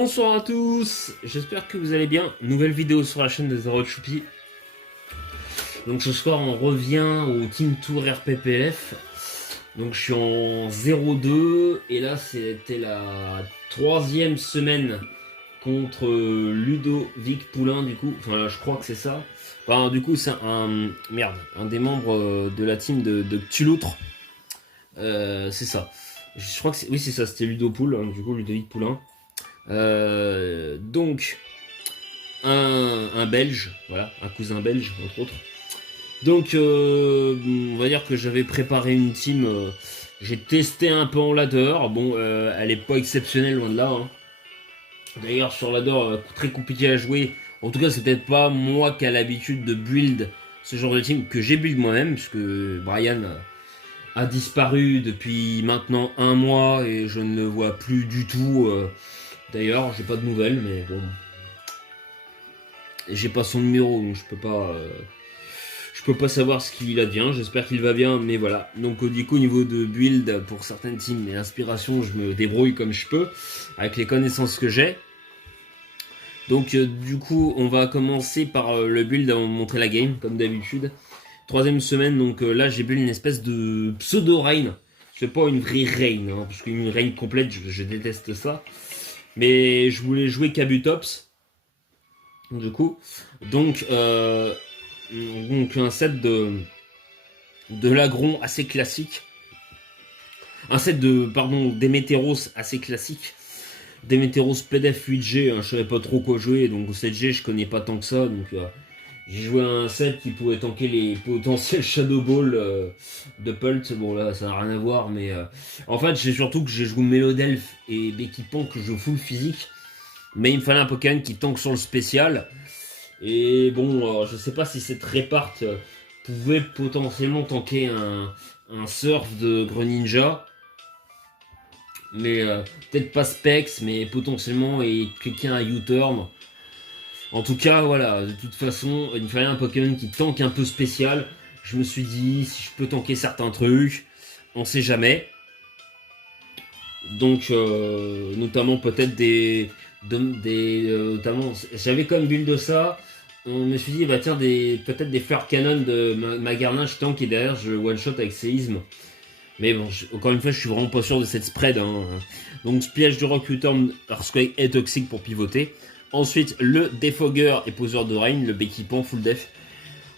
Bonsoir à tous, j'espère que vous allez bien. Nouvelle vidéo sur la chaîne de Zero Choupi. Donc ce soir on revient au Team Tour RPPF. Donc je suis en 0-2 et là c'était la troisième semaine contre Ludovic Poulain du coup. Enfin là, je crois que c'est ça. Enfin du coup c'est un des membres de la team de Cthulhutre. C'est ça. Je crois que oui c'est ça, c'était Ludo Poul, hein, du coup Ludovic Poulain. Donc un Belge, voilà, un cousin belge entre autres. Donc on va dire que j'avais préparé une team, j'ai testé un peu en ladder, bon elle est pas exceptionnelle loin de là. Hein. D'ailleurs sur ladder très compliqué à jouer, en tout cas c'est peut-être pas moi qui a l'habitude de build ce genre de team que j'ai build moi-même, puisque Brian a disparu depuis maintenant un mois et je ne le vois plus du tout. D'ailleurs, j'ai pas de nouvelles, mais bon. J'ai pas son numéro, donc je peux pas savoir ce qu'il advient. J'espère qu'il va bien, mais voilà. Donc du coup, au niveau de build, pour certaines teams et inspiration, je me débrouille comme je peux, avec les connaissances que j'ai. Donc du coup, on va commencer par le build avant de montrer la game, comme d'habitude. Troisième semaine, donc là, j'ai build une espèce de pseudo-rain. C'est pas une vraie rain, hein, parce qu'une rain complète, je déteste ça. Mais je voulais jouer Kabutops. Du coup, donc un set de Lagron assez classique. Un set d'Emeteros assez classique. D'Emeteros PDF 8G, hein, je savais pas trop quoi jouer, donc au 7G je connais pas tant que ça, donc j'ai joué à un set qui pouvait tanker les potentiels Shadow Ball de Pult. Bon là ça n'a rien à voir, mais en fait j'ai surtout que j'ai joué Mélodelph et Becky Pong que je joue full physique. Mais il me fallait un Pokémon qui tank sur le spécial. Et bon, je sais pas si cette répart pouvait potentiellement tanker un surf de Greninja. Mais peut-être pas Specs, mais potentiellement et quelqu'un à U-Turn. En tout cas, voilà, de toute façon, il me fallait un Pokémon qui tank un peu spécial. Je me suis dit, si je peux tanker certains trucs, on sait jamais. Donc, notamment peut-être notamment, j'avais comme build de ça. On me suis dit, bah tiens, peut-être des Fleur Cannon de Magarlinge tank et derrière je one shot avec séisme. Mais bon, encore une fois, je suis vraiment pas sûr de cette spread. Hein. Donc, piège de Rock U-Turn, Earthquake est toxique pour pivoter. Ensuite, le Defogger et poseur de Rain, le Becky Pan full def.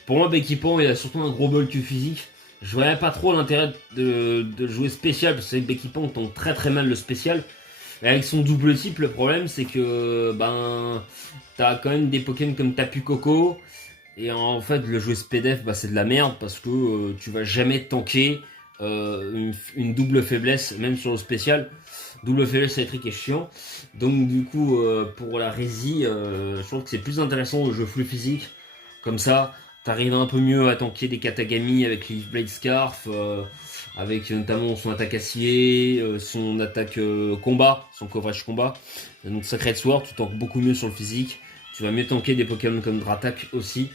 Pour moi, Becky Pan, il a surtout un gros bulk physique. Je voyais pas trop l'intérêt de jouer spécial, parce que Becky Pan tombe très très mal le spécial. Et avec son double type, le problème c'est que t'as quand même des Pokémon comme Tapu Koko. Et en fait, le jouer SPDF, c'est de la merde parce que tu vas jamais tanker une double faiblesse, même sur le spécial. Double faiblesse électrique est chiant. Donc du coup, pour la Rési, je trouve que c'est plus intéressant de jouer full physique. Comme ça, t'arrives un peu mieux à tanker des Katagami avec Leaf Blade Scarf, avec notamment son attaque acier, son attaque combat, son coverage combat. Donc Sacred Sword, tu tankes beaucoup mieux sur le physique. Tu vas mieux tanker des Pokémon comme Dratak aussi,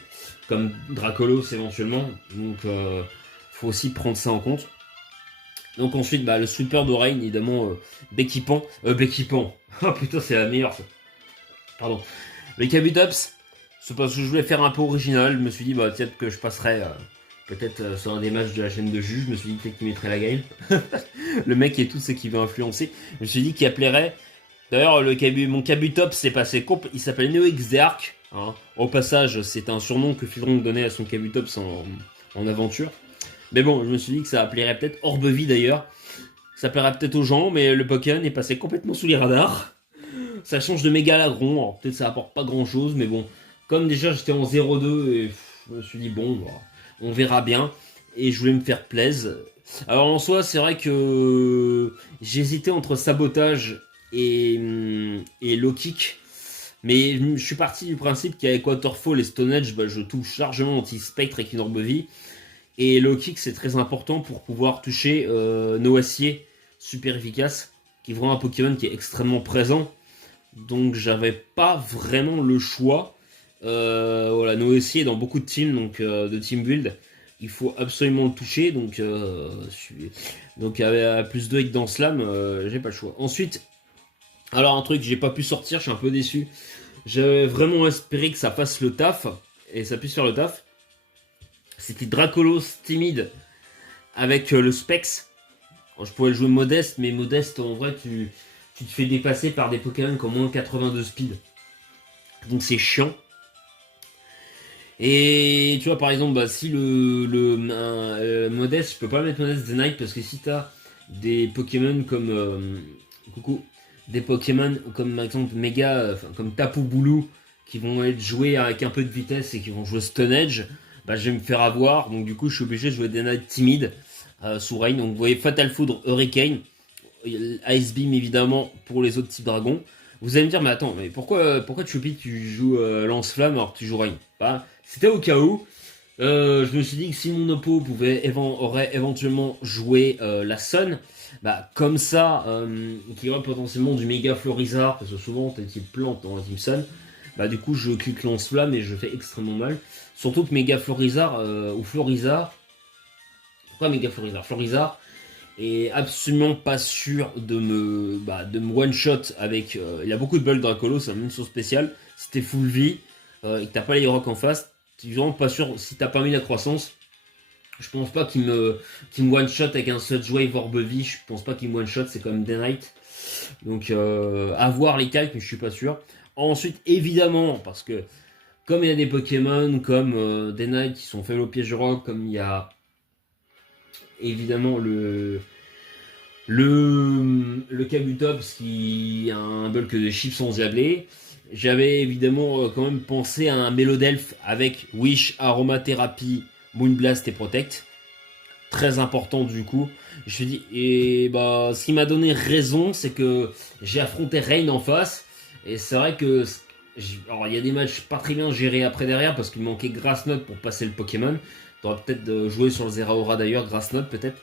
comme Dracolos éventuellement. Donc faut aussi prendre ça en compte. Donc ensuite, le sweeper de Rain, évidemment, Becky Pan. Oh putain, c'est la meilleure ça. Pardon. Les Kabutops, c'est parce que je voulais faire un peu original. Je me suis dit, peut-être que je passerai peut-être sur un des matchs de la chaîne de juge. Je me suis dit peut-être qu'il mettrait la game. Le mec et tout ce qui veut influencer. Je me suis dit qu'il appellerait. D'ailleurs, mon Kabutops s'est passé il s'appelle Neo-X Dark. Hein. Au passage, c'est un surnom que Fidron donnait à son Kabutops en aventure. Mais bon, je me suis dit que ça appellerait peut-être Orbevie d'ailleurs. Ça plairait peut-être aux gens, mais le Pokémon est passé complètement sous les radars. Ça change de méga lagron, alors peut-être ça apporte pas grand chose, mais bon. Comme déjà j'étais en 0-2 et je me suis dit bon, on verra bien. Et je voulais me faire plaisir. Alors en soi, c'est vrai que j'hésitais entre sabotage et low kick. Mais je suis parti du principe qu'avec Waterfall et Stone Edge, je touche largement anti-spectre avec une Orbevie. Et low kick c'est très important pour pouvoir toucher Noacier, super efficace, qui est vraiment un Pokémon qui est extrêmement présent. Donc j'avais pas vraiment le choix. Voilà, Noacier dans beaucoup de teams, donc de team build, il faut absolument le toucher. Donc à plus 2 avec dans Slam, j'ai pas le choix. Ensuite, Alors un truc que j'ai pas pu sortir, je suis un peu déçu. J'avais vraiment espéré que ça fasse le taf, et ça puisse faire le taf. C'était Dracolos timide avec le Specs. Je pourrais le jouer modeste, mais modeste en vrai tu te fais dépasser par des Pokémon qui ont moins 82 speed. Donc c'est chiant. Et tu vois par exemple bah, si modeste, je peux pas mettre modeste The Night parce que si t'as des Pokémon comme coucou, des Pokémon comme par exemple Mega, comme Tapu Bulu qui vont être joués avec un peu de vitesse et qui vont jouer Stone Edge, bah je vais me faire avoir. Donc du coup je suis obligé de jouer The Night timide sous Rain. Donc vous voyez Fatal Foudre, Hurricane, Ice Beam évidemment pour les autres types dragons. Vous allez me dire, mais attends, mais pourquoi Choupi tu joues Lance-Flamme alors que tu joues Rain? Bah, c'était au cas où. Je me suis dit que si mon oppo aurait éventuellement joué la Sun, bah comme ça, qui aurait potentiellement du méga Florizard, parce que souvent t'as des types plantes dans la Team Sun, bah du coup je clique Lance-Flamme et je fais extrêmement mal. Surtout que méga Florizard ou Florizard, pourquoi méga Florizard? Florizard et absolument pas sûr de me one shot avec. Il y a beaucoup de builds Dracolo, c'est une mission spéciale. Si t'es full vie et que t'as pas les rocs en face, t'es vraiment pas sûr. Si t'as pas mis la croissance, je pense pas qu'il me one shot avec un Sludge Wave Orbe Vie. Je pense pas qu'il me one shot, c'est quand même Day Night. Donc à voir les calques, mais je suis pas sûr. Ensuite, évidemment, parce que comme il y a des Pokémon comme Day Night qui sont faibles au piège rock, comme il y a évidemment le Kabutops qui a un bulk de chiffres sans diabler. J'avais évidemment quand même pensé à un Mélodelph avec Wish, Aromathérapie, Moonblast et Protect. Très important du coup. Je me dis, et bah, ce qui m'a donné raison, c'est que j'ai affronté Rain en face. Et c'est vrai que. Alors, il y a des matchs pas très bien gérés après derrière parce qu'il manquait Grass Knot pour passer le Pokémon. T'aurais peut-être joué sur le Zeraora d'ailleurs, Grass Knot peut-être.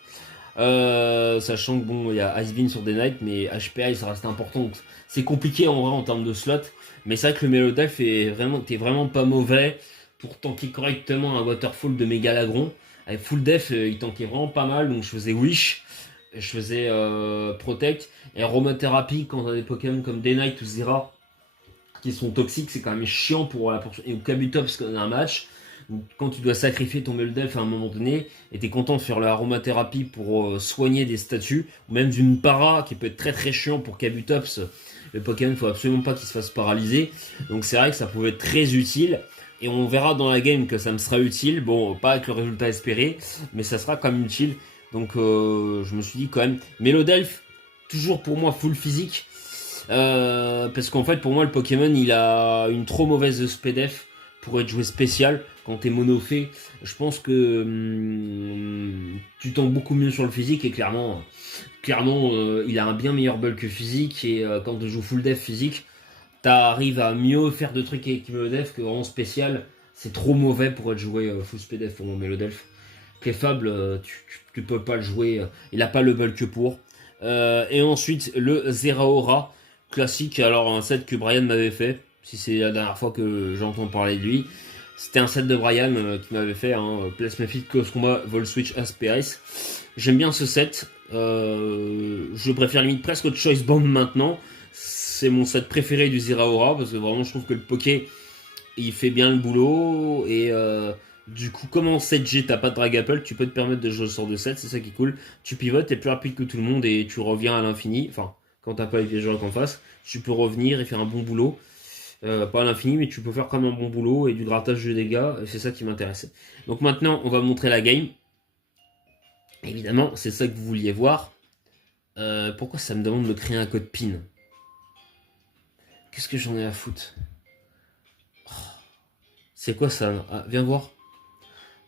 Sachant que bon, il y a Ice Beam sur des Nights, mais HPI ça reste important. Donc, c'est compliqué en vrai en termes de slot. Mais c'est vrai que le Melodelph t'es vraiment pas mauvais pour tanker correctement un Waterfall de Mégalagron. Avec full def, il tankait vraiment pas mal. Donc je faisais Wish, je faisais Protect. Et Aromathérapie, quand t'as des Pokémon comme Day Night ou Zera qui sont toxiques, c'est quand même chiant pour la poursuite. Et au Kabutops, quand on a un match, quand tu dois sacrifier ton Melodelph à un moment donné, et t'es content de faire l'aromathérapie pour soigner des statues, ou même d'une para qui peut être très très chiant pour Kabutops, le Pokémon, faut absolument pas qu'il se fasse paralyser. Donc c'est vrai que ça pouvait être très utile. Et on verra dans la game que ça me sera utile. Bon, pas avec le résultat espéré, mais ça sera quand même utile. Donc je me suis dit quand même, Melodelph, toujours pour moi full physique. Parce qu'en fait, pour moi, le Pokémon, il a une trop mauvaise SPDF pour être joué spécial. Quand t'es monofait, je pense que tu tends beaucoup mieux sur le physique et clairement, il a un bien meilleur bulk physique et quand tu joues full def physique, t'arrives à mieux faire de trucs avec Melodelph que vraiment spécial. C'est trop mauvais pour être joué full SPDF pour mon Melodelph. Clefable, tu peux pas le jouer, il a pas le bulk pour. Et ensuite, le Zeraora classique, alors un set que Brian m'avait fait, si c'est la dernière fois que j'entends parler de lui. C'était un set de Brian qui m'avait fait, Plasma Fit, Close Combat, Vol Switch, Asperice. J'aime bien ce set. Je préfère limite presque au Choice Bomb maintenant. C'est mon set préféré du Zeraora parce que vraiment je trouve que le Poké il fait bien le boulot et du coup comme en 7G t'as pas de Dragapult, tu peux te permettre de jouer sur de 7, c'est ça qui est cool. Tu pivotes, t'es plus rapide que tout le monde et tu reviens à l'infini. Enfin, quand t'as pas les pièges en face, tu peux revenir et faire un bon boulot. Pas à l'infini, mais tu peux faire comme un bon boulot et du grattage de dégâts, et c'est ça qui m'intéresse. Donc maintenant, on va montrer la game. Évidemment, c'est ça que vous vouliez voir. Pourquoi ça me demande de créer un code PIN? Qu'est-ce que j'en ai à foutre? C'est quoi ça? Ah, viens voir.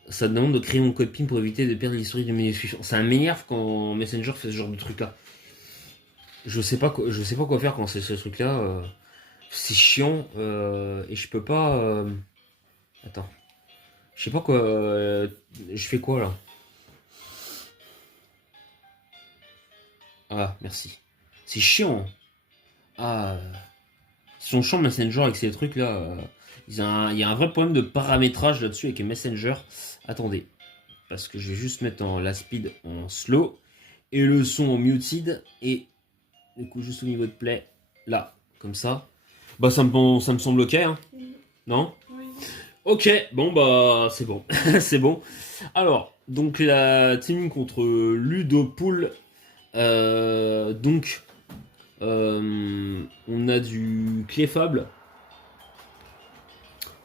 Ça demande de créer mon code PIN pour éviter de perdre l'historique de mes discussions. Ça m'énerve quand Messenger fait ce genre de truc là. Je sais pas quoi faire quand c'est ce truc là. C'est chiant et je peux pas. Attends. Je sais pas quoi. Je fais quoi là? Ah, merci. C'est chiant. Ah. Ils sont chiants Messenger avec ces trucs là. Il y a un vrai problème de paramétrage là-dessus avec les Messenger. Attendez. Parce que je vais juste mettre la speed en slow. Et le son en muted. Et du coup, juste au niveau de play. là, comme ça. Bah ça me semble ok, hein. Non? Oui. Ok, bon bah c'est bon, c'est bon. Alors, donc la team contre Ludopool, donc on a du Clefable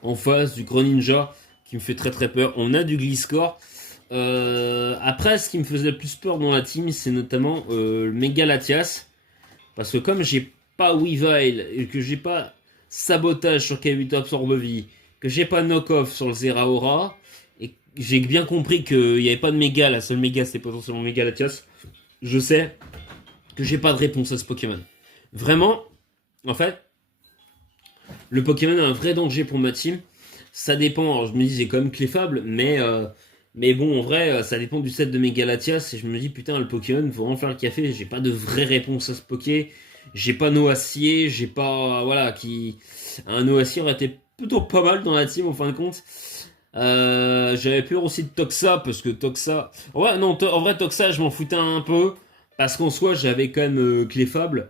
en face, du Greninja qui me fait très très peur. On a du Gliscor. Après, ce qui me faisait le plus peur dans la team, c'est notamment le Mega Latias. Parce que comme j'ai pas Weavile et que j'ai pas Sabotage sur Kabutops Orbevie, que j'ai pas Knock-Off sur le Zeraora, et j'ai bien compris qu'il n'y avait pas de méga, la seule méga c'était potentiellement Méga Latias, je sais que j'ai pas de réponse à ce Pokémon. Vraiment, en fait, le Pokémon est un vrai danger pour ma team. Ça dépend, alors je me dis j'ai quand même Clefable, mais bon, en vrai, ça dépend du set de Megalatias. Et je me dis, putain, le Pokémon, faut vraiment faire le café. J'ai pas de vraie réponse à ce Poké. J'ai pas Noacier, j'ai pas. Voilà, qui. Un Noacier aurait été plutôt pas mal dans la team, en fin de compte. J'avais peur aussi de Toxa, parce que Toxa. Ouais, non, en vrai, Toxa, je m'en foutais un peu. Parce qu'en soi, j'avais quand même Clefable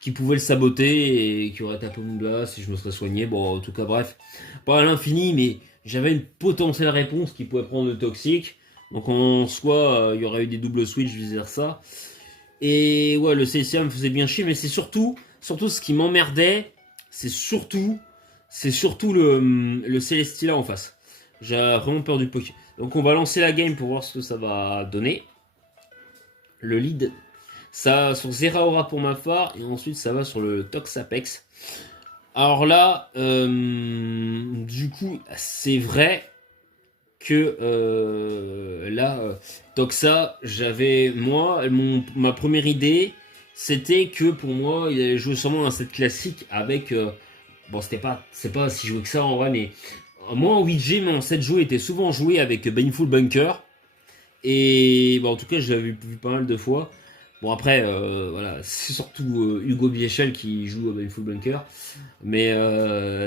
qui pouvait le saboter et qui aurait tapé mon glace si je me serais soigné. Bon, en tout cas, bref. Pas à l'infini, mais j'avais une potentielle réponse qui pouvait prendre le toxique. Donc en soi, il y aurait eu des doubles switch, vice versa. Et ouais, le CCA me faisait bien chier, mais c'est surtout ce qui m'emmerdait, c'est surtout le Celestia en face. J'ai vraiment peur du Poké. Donc on va lancer la game pour voir ce que ça va donner. Le lead, ça sur Zeraora pour ma part, et ensuite ça va sur le Toxapex. Alors là, du coup, c'est vrai que Toxa, j'avais moi, ma première idée, c'était que pour moi, il allait jouer sûrement un set classique avec, bon, c'est pas si joué que ça en vrai, mais moi en 8G, mais en 7 joué était souvent joué avec Baneful Bunker, et bon, en tout cas, je l'avais vu pas mal de fois. Bon après, voilà, c'est surtout Hugo Biechel qui joue à Baneful Bunker. Mais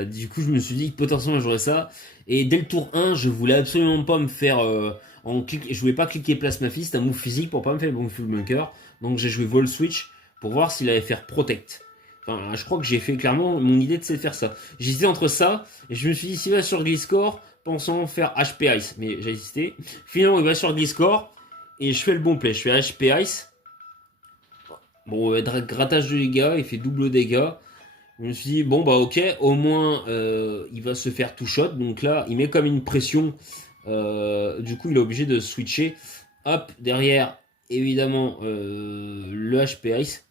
du coup, je me suis dit que potentiellement j'aurais ça. Et dès le tour 1, je voulais absolument pas me faire je voulais pas cliquer Plasma Fist, un move physique pour pas me faire bon full bunker. Donc j'ai joué Vol Switch pour voir s'il allait faire Protect. Enfin, je crois que j'ai fait clairement mon idée de faire ça. J'hésitais entre ça et je me suis dit s'il va sur Gliscor, pensant faire HP Ice. Mais j'ai hésité. Finalement, il va sur Gliscor et je fais le bon play. Je fais HP Ice. Bon, grattage de dégâts, il fait double dégâts. Je me suis dit, bon bah ok, au moins il va se faire tout shot. Donc là, il met comme une pression. Du coup, il est obligé de switcher. Hop, derrière, évidemment, le HP Ice.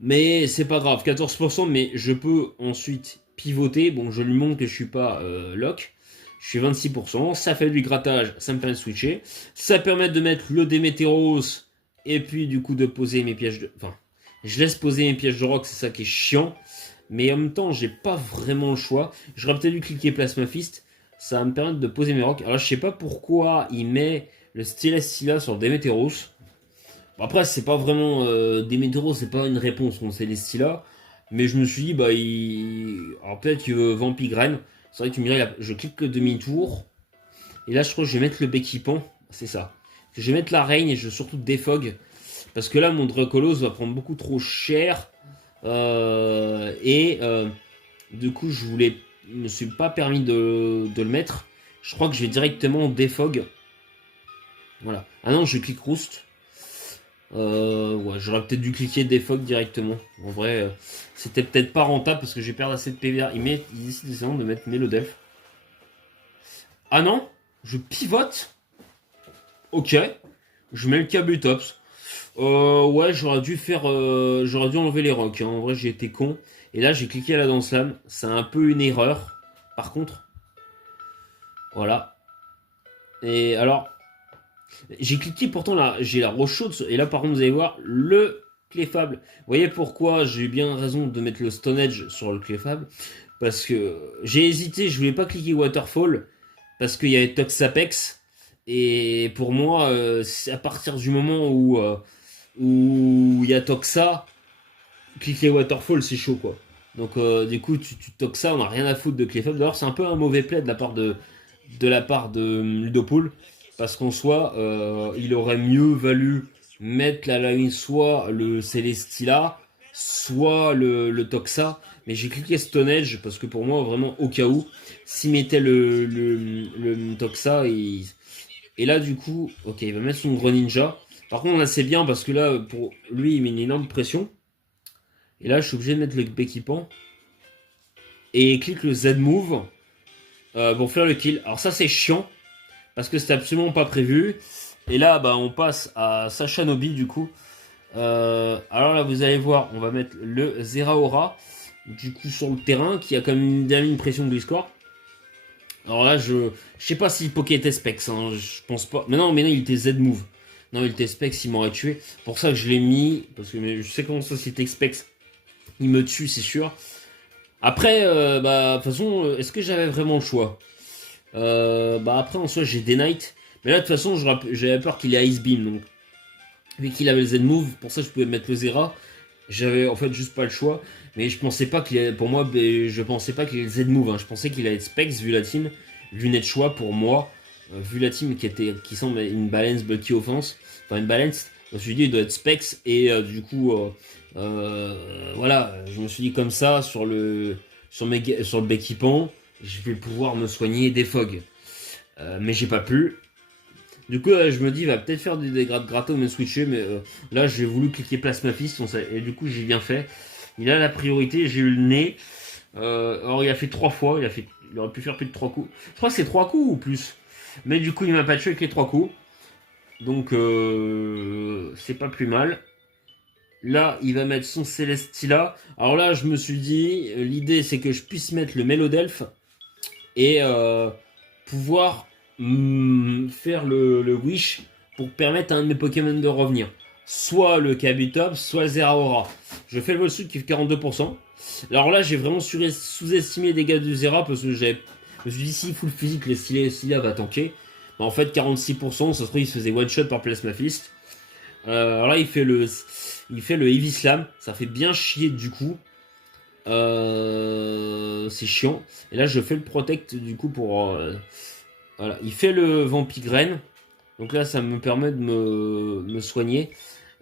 Mais c'est pas grave, 14%, mais je peux ensuite pivoter. Bon, je lui montre que je suis pas lock. Je suis 26%. Ça fait du grattage, ça me permet de switcher. Ça permet de mettre le Démétéros. Et puis du coup de poser mes pièges de... Enfin, je laisse poser mes pièges de rock, c'est ça qui est chiant. Mais en même temps, j'ai pas vraiment le choix. J'aurais peut-être dû cliquer Plasma Fist. Ça va me permettre de poser mes rocks. Alors, je sais pas pourquoi il met le Celestia sur Démétéros. Bon, après, c'est pas vraiment. Démétéros, c'est pas une réponse contre Celestia. Mais je me suis dit, bah, alors peut-être que Vampigraine. C'est vrai que tu me dirais, je clique le demi-tour. Et là, je crois que je vais mettre le Béquipant. C'est ça. Je vais mettre la Reine et je vais surtout Défog. Parce que là, mon Dracolos va prendre beaucoup trop cher. Du coup, je me suis pas permis de le mettre. Je crois que je vais directement défog. Voilà. Ah non, je clique Roost. Ouais, j'aurais peut-être dû cliquer défog directement. En vrai, c'était peut-être pas rentable parce que j'ai perdu assez de PVR. Il décide de mettre Melodelf. Ah non, je pivote. Ok. Je mets le Kabutops. Ouais, j'aurais dû enlever les rocks, hein. En vrai, j'ai été con. Et là, j'ai cliqué à la danse lame. C'est un peu une erreur. Par contre, voilà. Et alors, j'ai cliqué pourtant là, j'ai la roche chaude. Et là, par contre, vous allez voir le Clefable. Vous voyez pourquoi j'ai eu bien raison de mettre le Stone Edge sur le Clefable. Parce que j'ai hésité, je voulais pas cliquer Waterfall. Parce qu'il y avait Toxapex. Et pour moi, c'est à partir du moment où il y a Toxa, cliquer Waterfall, c'est chaud quoi. Donc du coup, tu Toxa, on a rien à foutre de Clefable. D'ailleurs, c'est un peu un mauvais play de la part de Ludopool, parce qu'en soi, il aurait mieux valu mettre la line soit le Celestila, soit le Toxa. Mais j'ai cliqué Stone Edge parce que pour moi, vraiment, au cas où, s'il mettait le Toxa, et là, du coup, ok, il va mettre son Greninja. Par contre, là, c'est bien parce que là, pour lui, il met une énorme pression. Et là, je suis obligé de mettre le équipant. Et il clique le Z-Move pour faire le kill. Alors ça, c'est chiant parce que c'était absolument pas prévu. Et là, bah, on passe à Sacha Nobi, du coup. Alors là, vous allez voir, on va mettre le Zeraora, du coup, sur le terrain, qui a quand même une pression de score. Alors là, je sais pas si Poké était Specs, hein, je pense pas. Mais non, il était Z-Move. Non, il était Specs, il m'aurait tué. Pour ça que je l'ai mis, parce que je sais comment ça, si c'était Specs, il me tue, c'est sûr. Après, bah, de toute façon, est-ce que j'avais vraiment le choix? Bah, après, en soi, j'ai des Knights. Mais là, de toute façon, j'avais peur qu'il ait Ice Beam, donc. Vu qu'il avait le Z-Move, pour ça, je pouvais mettre le Zera. J'avais en fait juste pas le choix. Mais je pensais pas qu'il allait, pour moi, je pensais pas qu'il ait le Z-Move. Hein. Je pensais qu'il allait être Specs, vu la team. Lunettes choix pour moi. Vu la team qui semble une balance bulky offense. Enfin, une balance. Je me suis dit, il doit être Specs. Et du coup, voilà. Je me suis dit comme ça, sur le équipant, je vais pouvoir me soigner des fogs. Mais j'ai pas pu. Du coup, je me dis, il va peut-être faire des grades gratos, mais switcher, mais là, j'ai voulu cliquer Plasma Fist, et du coup, j'ai bien fait. Il a la priorité, j'ai eu le nez. Alors, il a fait 3 fois, il aurait pu faire plus de 3 coups. Je crois que c'est 3 coups ou plus. Mais du coup, il m'a pas tué avec les 3 coups. Donc, c'est pas plus mal. Là, il va mettre son Celestila. Alors là, je me suis dit, l'idée, c'est que je puisse mettre le Mélodelph et pouvoir faire le Wish pour permettre à un de mes Pokémon de revenir. Soit le Kabutops, soit le Zeraora. Je fais le Volsud qui fait 42%. Alors là, j'ai vraiment sous-estimé les dégâts du Zera parce que je me suis dit, si full physique, le Stylia va tanker. Mais en fait, 46%, ça se trouve, il se faisait one-shot par Plasma Fist. Alors là, il fait le Heavy Slam. Ça fait bien chier du coup. C'est chiant. Et là, je fais le Protect du coup pour... voilà. Il fait le Vampigraine. Donc là, ça me permet de me soigner.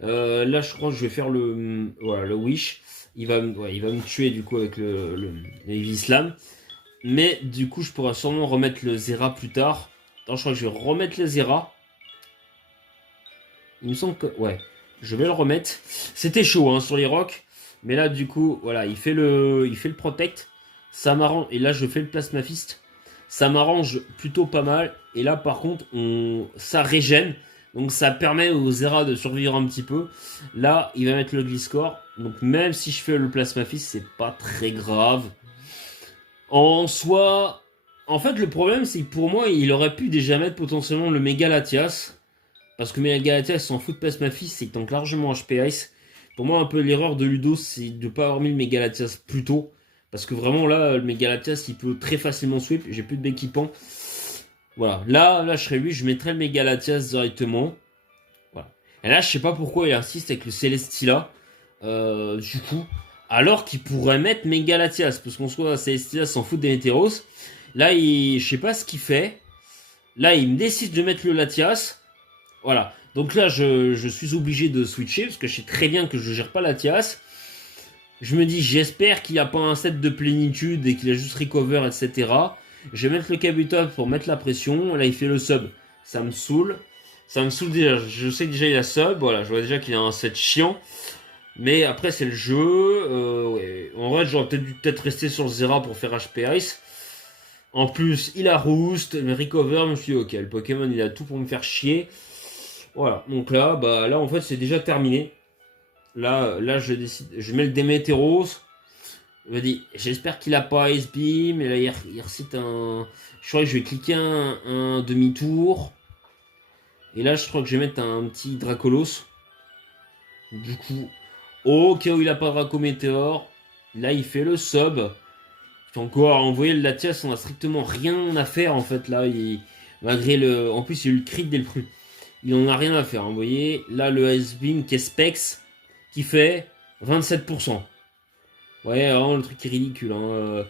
Là, je crois que je vais faire le Wish. Il va me tuer du coup avec le Heavy Slam. Mais du coup, je pourrais sûrement remettre le Zera plus tard. Attends, je crois que je vais remettre le Zera. Il me semble que... Ouais, je vais le remettre. C'était chaud hein, sur les rocks. Mais là, du coup, voilà, il fait le Protect. Ça m'arrange. Et là, je fais le Plasma Fist. Ça m'arrange plutôt pas mal. Et là, par contre, ça régène. Donc, ça permet au Zera de survivre un petit peu. Là, il va mettre le Gliscor. Donc, même si je fais le Plasma Fist, c'est pas très grave. En soi... En fait, le problème, c'est que pour moi, il aurait pu déjà mettre potentiellement le Mega Latias. Parce que Mega Latias s'en fout de Plasma Fist, c'est qu'il tank largement HP Ice. Pour moi, un peu l'erreur de Ludo, c'est de ne pas avoir mis le Mega Latias plus tôt. Parce que vraiment, là, le Mega Latias, il peut très facilement sweep. J'ai plus d'équipement. Voilà. Là, je serais lui, je mettrais le Mega Latias directement. Voilà. Et là, je sais pas pourquoi il insiste avec le Celestila. Du coup, alors qu'il pourrait mettre Mega Latias. Parce qu'on soit Celestila s'en fout des Météros. Là, je sais pas ce qu'il fait. Là, il me décide de mettre le Latias. Voilà. Donc là, je suis obligé de switcher parce que je sais très bien que je gère pas Latias. Je me dis, j'espère qu'il n'y a pas un set de plénitude et qu'il a juste recover, etc. Je vais mettre le Kabutops pour mettre la pression. Là, il fait le sub. Ça me saoule. Ça me saoule déjà. Je sais que déjà il a sub. Voilà, je vois déjà qu'il a un set chiant. Mais après, c'est le jeu. Ouais. En vrai, j'aurais peut-être dû rester sur le Zera pour faire HP Ice. En plus, il a Roost, le Recover. Je me suis dit, ok, le Pokémon, il a tout pour me faire chier. Voilà, donc là, là en fait c'est déjà terminé. Là je décide, je mets le Démétéros. Je me dis, j'espère qu'il a pas Ice Beam. Et là il recite un. Je crois que je vais cliquer un demi-tour. Et là je crois que je vais mettre un petit Dracolos. Du coup, au cas où il a pas Draco Météor, là il fait le sub. Encore envoyer le Latias, on a strictement rien à faire en fait là. Malgré le. En plus il y a eu le crit dès le premier. Il en a rien à faire, hein, vous voyez. Là, le Ice Beam qui est Specs, qui fait 27%. Ouais, vraiment, le truc est ridicule. Hein.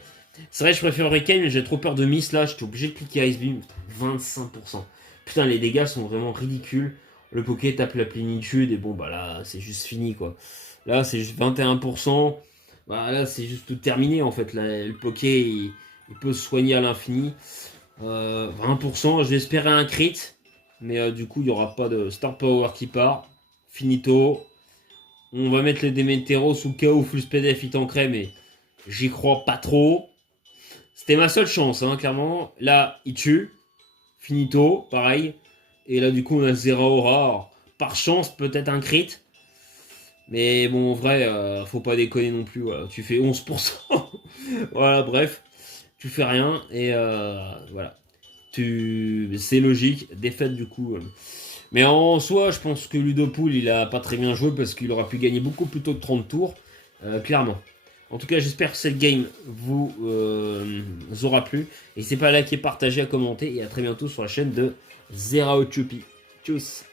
C'est vrai, je préfère Requiem, mais j'ai trop peur de miss. Là, j'étais obligé de cliquer Ice Beam. 25%. Putain, les dégâts sont vraiment ridicules. Le Poké tape la plénitude, et bon, bah là, c'est juste fini, quoi. Là, c'est juste 21%. Bah, là, c'est juste tout terminé en fait. Là, le poké, il peut se soigner à l'infini. 20%, j'espérais un crit. Mais du coup, il n'y aura pas de Star Power qui part. Finito. On va mettre les Dementero sous le cas où Full SPDF il tankerait, mais j'y crois pas trop. C'était ma seule chance, hein, clairement. Là, il tue. Finito, pareil. Et là, du coup, on a Zeraora. Alors, par chance, peut-être un crit. Mais bon, en vrai, faut pas déconner non plus. Voilà. Tu fais 11%. Voilà, bref. Tu fais rien. Et voilà. C'est logique. Défaite, du coup. Mais en soi, je pense que Ludopool, il a pas très bien joué parce qu'il aurait pu gagner beaucoup plus tôt de 30 tours. Clairement. En tout cas, j'espère que cette game vous aura plu. N'hésitez pas à liker, partager, à commenter. Et à très bientôt sur la chaîne de Zeraochupi. Tchuss.